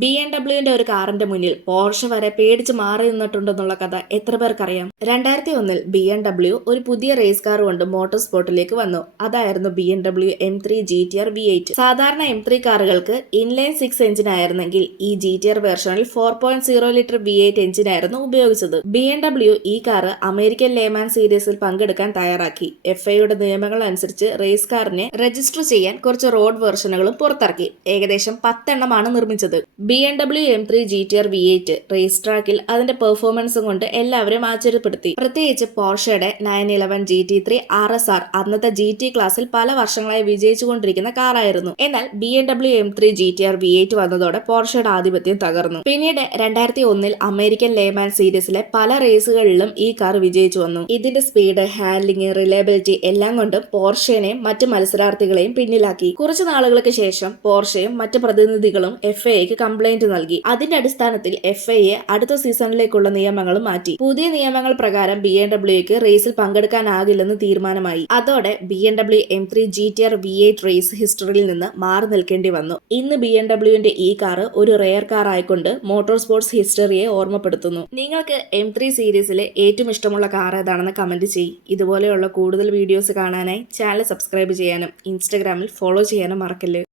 BMW ഒരു കാറിന്റെ മുന്നിൽ പോർഷെ വരെ പേടിച്ച് മാറി നിന്നിട്ടുണ്ടെന്നുള്ള കഥ എത്ര പേർക്കറിയാം? 2001 BMW ഒരു പുതിയ റേസ് കാർ കൊണ്ട് മോട്ടോർ സ്പോർട്ടിലേക്ക് വന്നു. അതായിരുന്നു BMW M3 GTR V8. സാധാരണ M3 കാറുകൾക്ക് ഇൻലൈൻ 6 എഞ്ചിൻ ആയിരുന്നെങ്കിൽ ഈ GTR വേർഷനിൽ 4.0 ലിറ്റർ V8 എഞ്ചിനായിരുന്നു ഉപയോഗിച്ചത്. BMW ഈ കാർ അമേരിക്കൻ ലേമാൻ സീരീസിൽ പങ്കെടുക്കാൻ തയ്യാറാക്കി. FIA നിയമങ്ങൾ അനുസരിച്ച് റേസ് കാറിനെ രജിസ്റ്റർ ചെയ്യാൻ കുറച്ച് റോഡ് വേർഷനുകളും പുറത്തിറക്കി. ഏകദേശം 10 എണ്ണമാണ് നിർമ്മിച്ചത്. BMW M3 GTR V8 raise ട്രാക്കിൽ അതിന്റെ പെർഫോമൻസും കൊണ്ട് എല്ലാവരും ആശ്ചര്യപ്പെടുത്തി. പ്രത്യേകിച്ച് പോർഷയുടെ 911 GT3 RSR അന്നത്തെ GT ക്ലാസ്സിൽ പല വർഷങ്ങളായി വിജയിച്ചുകൊണ്ടിരിക്കുന്ന കാറായിരുന്നു. എന്നാൽ BMW M3 GTR V8 വന്നതോടെ പോർഷയുടെ ആധിപത്യം തകർന്നു. പിന്നീട് 2001 അമേരിക്കൻ ലേമാൻ സീരീസിലെ പല റേസുകളിലും ഈ കാർ വിജയിച്ചു വന്നു. ഇതിന്റെ സ്പീഡ്, ഹാൻഡ്ലിംഗ്, റിലയബിലിറ്റി എല്ലാം കൊണ്ടും പോർഷയെയും മറ്റ് മത്സരാർത്ഥികളെയും പിന്നിലാക്കി. കുറച്ചു നാളുകൾക്ക് ശേഷം പോർഷയും മറ്റ് പ്രതിനിധികളും FIAക്ക് കംപ്ലൈന്റ് നൽകി. അതിന്റെ അടിസ്ഥാനത്തിൽ FIA അടുത്ത സീസണിലേക്കുള്ള നിയമങ്ങൾ മാറ്റി. പുതിയ നിയമങ്ങൾ പ്രകാരം BMWക്ക് റേസിൽ പങ്കെടുക്കാനാകില്ലെന്ന് തീരുമാനമായി. അതോടെ BMW M3 GTR V8 raise ഹിസ്റ്ററിയിൽ നിന്ന് മാറി നിൽക്കേണ്ടി വന്നു. ഇന്ന് BMWന്റെ ഈ കാർ ഒരു റെയർ കാർ ആയിക്കൊണ്ട് മോട്ടോർ സ്പോർട്സ് ഹിസ്റ്ററിയെ ഓർമ്മപ്പെടുത്തുന്നു. നിങ്ങൾക്ക് M3 സീരീസിലെ ഏറ്റവും ഇഷ്ടമുള്ള കാർ ഏതാണെന്ന് കമന്റ് ചെയ്യ്. ഇതുപോലെയുള്ള കൂടുതൽ വീഡിയോസ് കാണാനായി ചാനൽ സബ്സ്ക്രൈബ് ചെയ്യാനും ഇൻസ്റ്റഗ്രാമിൽ ഫോളോ ചെയ്യാനും മറക്കല്ലേ.